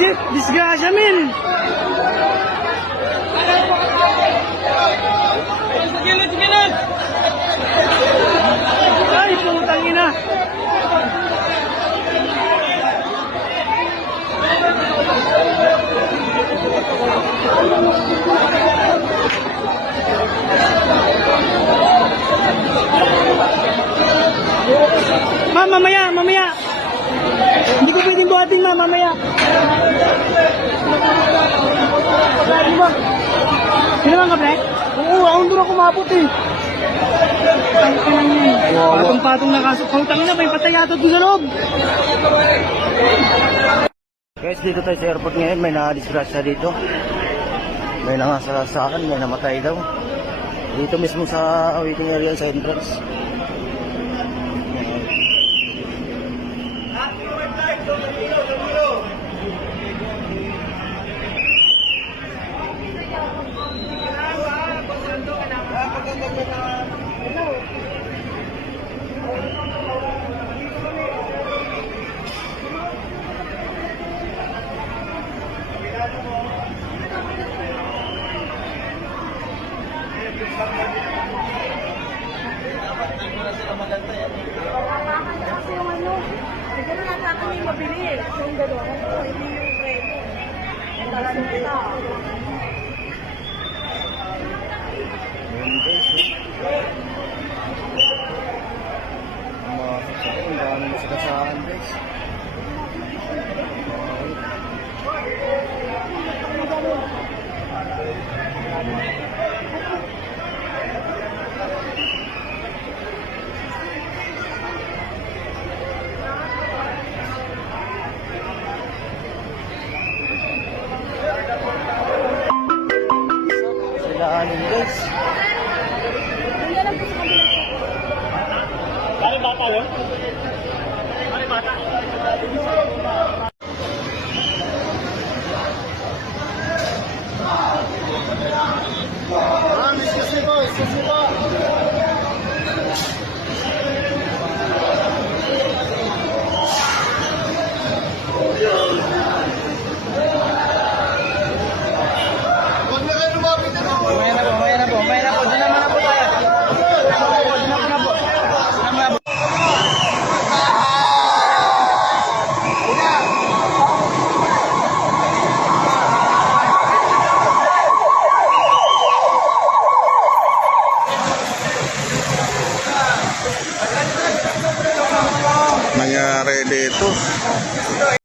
Shit, disgrasya men. Gilid. Ay, putang ina. Ma'am, mamaya. Hindi ko pwedeng buhatin, ma'am, mamaya. Pagkain mo. Sino ka, pre? Oo, ako doon ako mabot eh. Ang kanang yun. Patong-patong na kaso. Pautang na, may patay ato doon sa loob. Guys, dito tayo sa airport ngayon. May nakadisgrasya dito. May nangasalasakan, may namatay daw. Dito mismo sa waiting area sa entrance. Kasi yung ano, siguro nga sa akin yung mabili. Yung dalawa ko, hindi yung preto. Ang talasita. Ayan guys, Umasok sa ang daming sakasahan guys. Sila anin guys. Ano bata yun? Ano bata?